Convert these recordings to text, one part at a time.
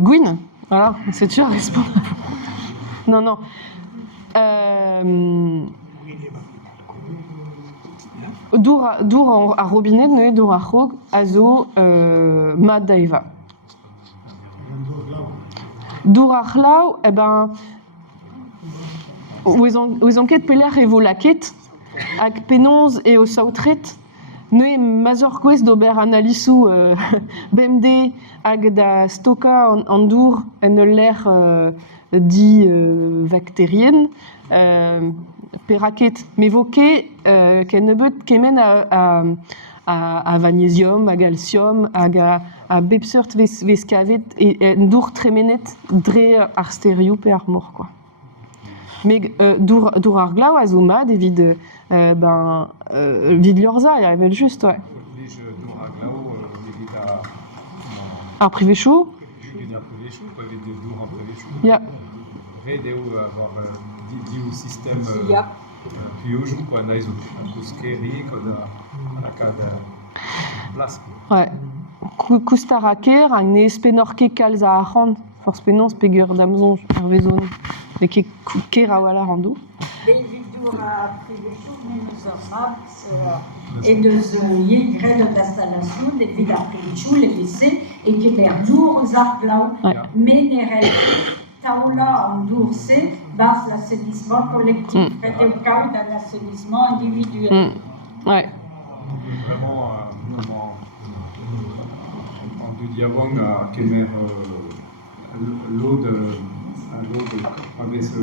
Gwyn, voilà, c'est tu à répondre. Non, non. Dour a robinet, ne dour a chog, azo ma daiva. Dour a chlaou, eh ben, ouz enquête peler evo laket, hag penonz et au sautret, ne mazor kwez d'ober analysou BMD hag da stoka en dour en l'air dit bactérienne, peraket mevoke ken nebeut kemen a magnésium, a calcium, a bepsurt vez kavet et dour tremenet dre ar stéréo pe ar mor quoi. Mais dour ar glav a zo mad evit vid lurza, ya evel just, ouais. Dour ar glav evit ar privechou? Evit ar privechou, quoi, evit dour ar privechou. Ya. Red eo avoir diou système piojou, quoi, naïs un kouskerie, quoi, à la cade place. Ouais. Koustaraker, un espenorke kalz a arrand, force penons pegur d'amzon, ar vezon, et qui ker a wala rando. Evit dour ar privechou, mais nous sommes et de yé grêle d'installation, des vides ar privechou, les lycées, et qui l'air dour aux ar glav, ménérel. Taoula en Dourcé base l'assainissement collectif, près au cas d'un assainissement individuel. Ouais. Vraiment, en du diavong à kemer l'eau de avec ce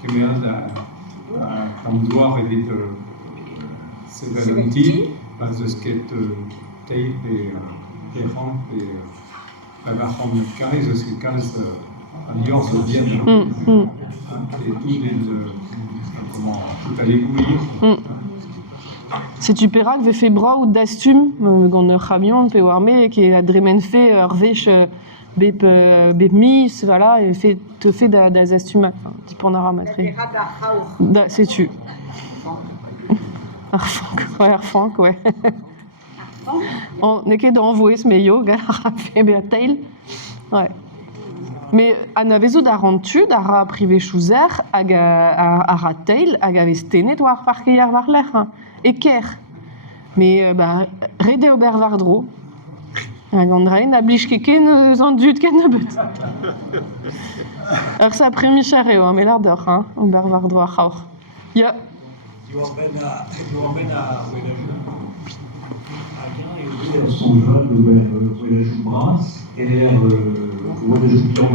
kemer à doir et vite sévérité, parce que skate tape et ramp et la ramp carré, ce que carré ailleurs se viennent et tout à l'égout. C'est tu perak ve fait bras ou d'astum gant ur camion pe warme qui a dremen fait arvech bep mis voilà et fait te fait des astumat type en aramatri. C'est tu. Arfank, ouais. On n'est que d'envoyer ce meilleur gars a fait tail. Ouais. Mais an avezo da rantu, da ra privé chouzer, hag a ratail, hag a vestenet war parkeier war l'er, e ker. Mais rede ober war dro, hag an rein a blij keken eus an dud ken nebeut. Ur sa premichar eo, mais l'ar d'or, ober war dro a c'haor. Ya. Tu emmènes à son jeune voyage brasse et l'air voyage pion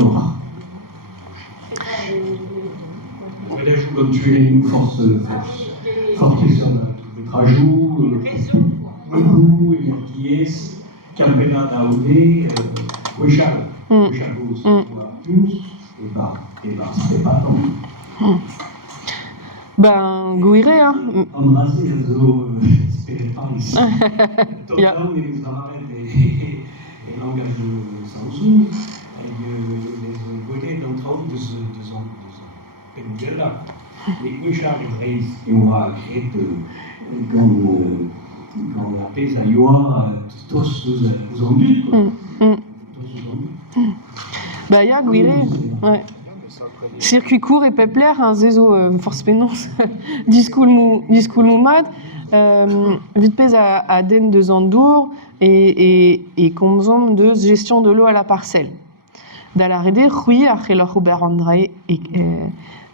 voyage comme tu es une force sur le trajou, le goût, et est campena d'aoudé, Wechal, plus, et c'était pas tant. Ben, gouiré, hein. Embrasser les eaux spéléparis. Total, les amarres et langage de Samsung, et les volets d'entrée de ce pendula. Les couchards et les et on va créer quand la paix à Yoa, tous aux enduits, quoi. Tous aux enduits. Bah, ya, gouiré, ouais. Circuit court et pepler, un zezo force penons, discoul moumad, vite pèse à den de zandour et komzom de gestion de l'eau à la parcelle. Dans la rede, oui, a chelor Robert André et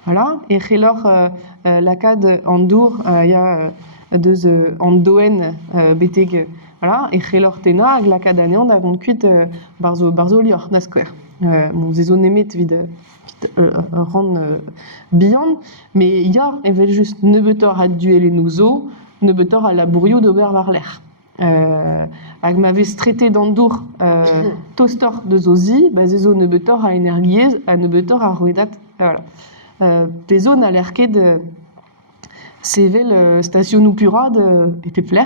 voilà, et chelor la cade andour, il y a deux andoen beteg, voilà, et chelor tena, la cade anéant d'avant cuite barzo lior, na square. Mon zezo nemet vide rend bihan, mais il y a juste nebetor à duel et nouzo, nebetor à la bourrio d'Aubert Varler. Avec ma veste traité d'Andour, toaster de Zozi, zezo nebetor à énergiez, à nebetor à ruedat, voilà. Pezo n'a l'air de Sevel station Upura et Pepler.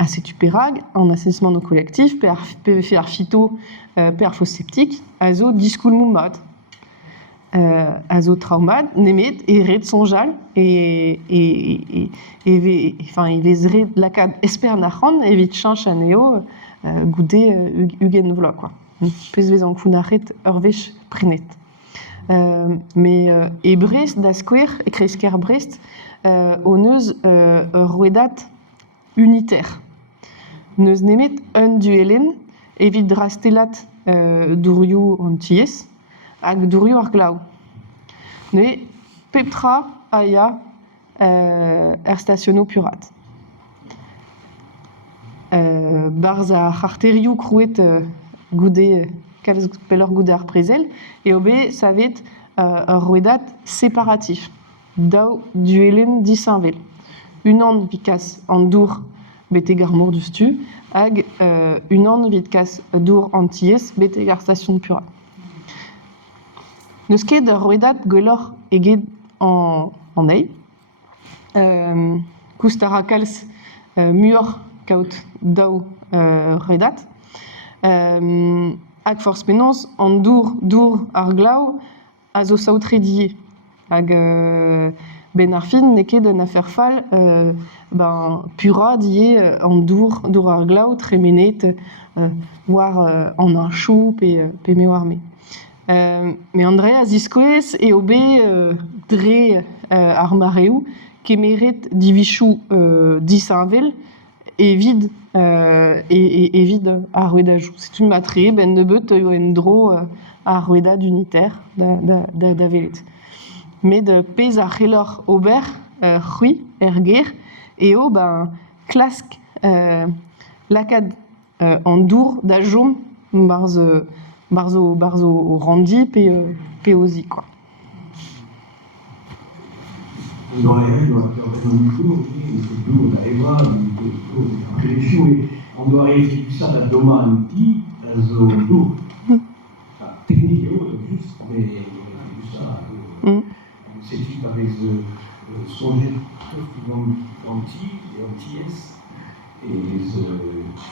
À Setupérag, en assainissement non collectif, PVFR phyto, PR faux sceptique, ASO discoul moumat. azo traumad, nemet et red sonjal et vezred lakad esper nachan evit chanch aneo goudé ugen vla quoi. Pez vez an kunaret urvech prenet. Mais et Brest da square et kresker Brest oneuse ruedat unitaire. Neus nemet un duelen evit drastelat dourioù anties hag dourioù ar glav. Ne peptra aya stationo purat. Barz a c'harterioù krouet goudé kalz pellor goudé ar prezel et obe savet ur ruedat séparatif. Daou duelen disainvel. Unan vikas an dour bete garmour du stu hag unan vikas dour anties bete gar station purat. Neus ket ur ruedat gwelloc'h eget en ei. Koustara kalz muor kaout daou ruedat. Hag force penons an dour ar glav a zo saoutre die. Hag ben ar fin ne ket un afer fall pura die an dour ar glav tremenet war an un chou pe me war me. Mais Andrea ziskoez e obe dre ar mareoù kemeret divichou disainvel evit ar ruedajou. C'est une matre ben nebeut en dro ar ruedad unitaire da velet. Mais de pez ar c'hellor ober c'hui ger eo klask lakad an dour da jom barzo o randi pe ozi quoi. Dans les règles, on doit réfléchir ça à doma outil, à zo technique, juste, mais ça, c'est juste avec son anti-S et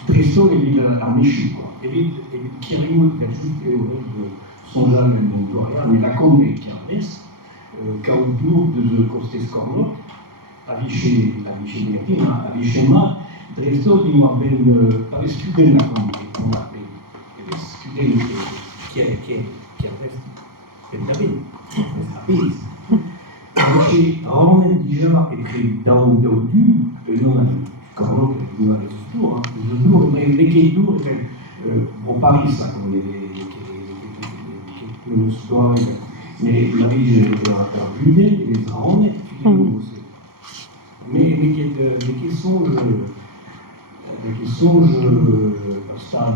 presso et l'armichu, quoi. Et qui remonte vers juste son jal et Doria, mais la combe qui en laisse. Kaudur de Kostes Kornot, aviché négatif, aviché ma, Dresto, il m'a avait scudé la combe, on a scudé qui a resté, Romain déjà écrit dans du, non, Kornot, il m'a resté tour, mais les Keidour, au Paris, ça, comme les soins. Mais la vie, j'ai vu les arômes, mais les questions, stade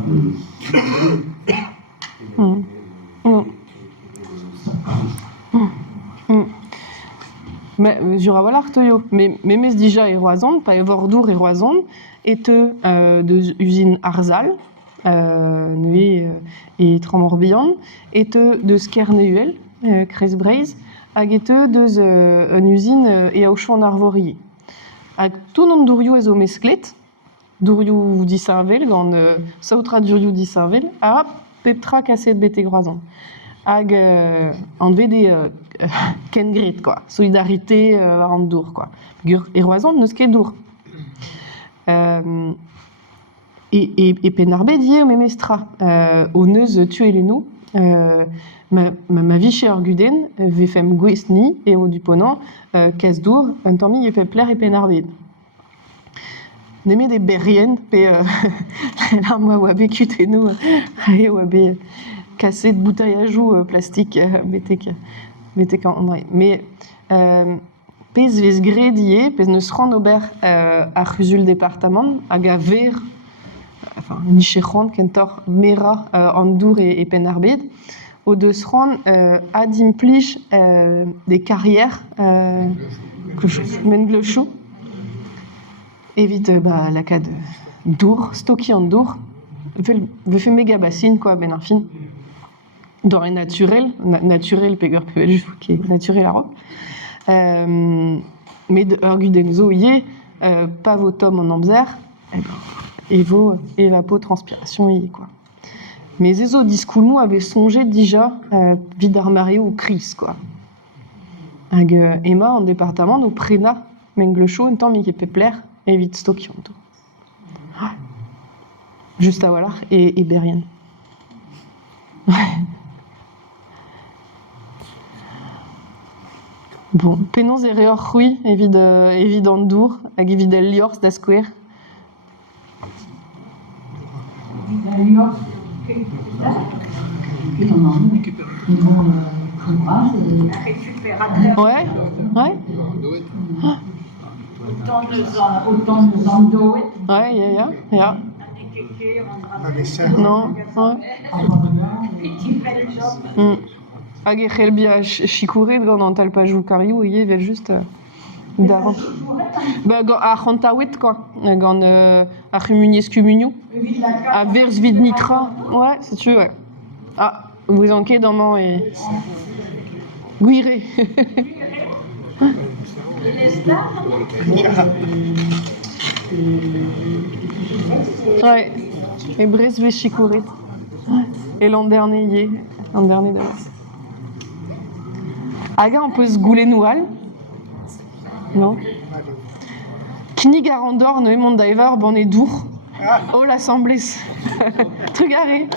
mais jura valar toyo mais mes déjà et roison pas evordour et roison et de usine Arzal nuit et Tramorbihan et de Skerneuel Chris Braze hag deus une usine et au champ arvorier. Hag tout nom dourioù ezo mesklet, dourioù disainvel, gant saoutra dourioù disainvel, a peptra kaset bete groazan. Hag an vede ken grit, quoi. Solidarité an dour, quoi. Gur e roazan neus ket dour. Et penarbe die o memestra, o neus tueleno, ma vie chez Arguden, vefem gwestni et au duponant, kes dour, un tormi et pepler et penarbed. Neme des berrien, pe là moi wabe kuteno, et wabe cassé de bouteille à joue plastique, mettez en vrai. Mais pez vez gredie, pez ne se rend ober à Rusul département, à gaver, enfin nichérand, kentor mera andour et penarbed. Au de se rendre à d'implige des carrières Menglochou évite la cas de Dour, Stocky en Dour, fait méga bassine quoi, ben enfin d'oré naturel pégur qui est naturel à robe, mais de Urgudenzo yé pas vos tomes en amzer, et vaut évapotranspiration y quoi. Mais Zezo discoulmou avait songé déjà vid ar Mario ou Chris, quoi. Hag Emma en département au prena, menglecho, un temps mi ket pepler, et vite stokianto. Juste à Wallar et Berrien. Bon, penons e reor c'hwi evit an dour, hag evit el liorz da skouer. Ouais, ouais. Autant nous en doit. Ouais, ja. Non, ouais. Hag e c'helbi a chikouret gant an talpajou kariou e vel juste darant. Bah, a c'hantaouet, quoi. Gant a c'humuniescu-muniou. A verz vid nitra. Ouais, si tu veux, ouais. Ah, vous en ket d'amant et... Guiré. Ouais. Et brez ve chikouret. Et l'an dernier, l'an dernier d'abord. Aga, on peut se gouler noual. Non. Kini garandor no emon diver bon et dour. Oh l'assemblée. Trugaré.